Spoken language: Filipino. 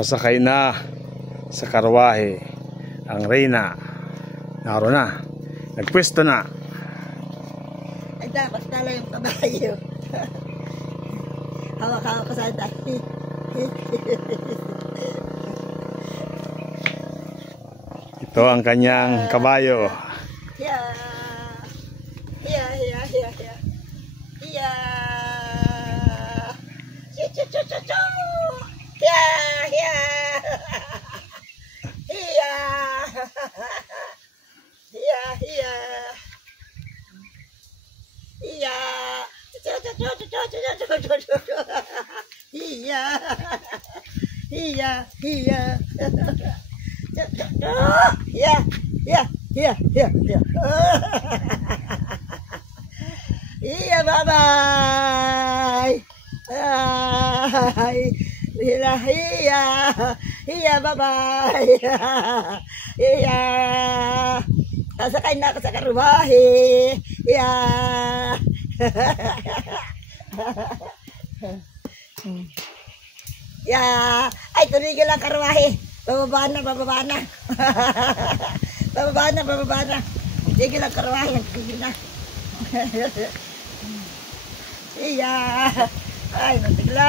Sasakay na sa karwahe ang reyna. Naroon na. Nagpwesto na. Ay, dapat tala yung kabayo. Hawak-hawak ko sa dati. Ito ang kanyang kabayo. Yeah. Yeah, yeah, yeah, yeah. Yeah. Chu-chu-chu-chu-chu. Yeah, yeah. Yeah. Yeah, yeah. Yeah. Chu-chu-chu-chu-chu-chu-chu-chu-chu. Yeah. Yeah, yeah. Yeah, yeah, yeah, yeah, yeah. Yeah, bye-bye. Iya, iya, iya, bye-bye. Iya. Sasakay na ako sa karubahe. Iya. Ya, ay tumigil ang karubahe. Bababa na, bababa na. Bababa na, bababa na. Tigil ang karubahe, tigil na. Iya. Ay, natigla.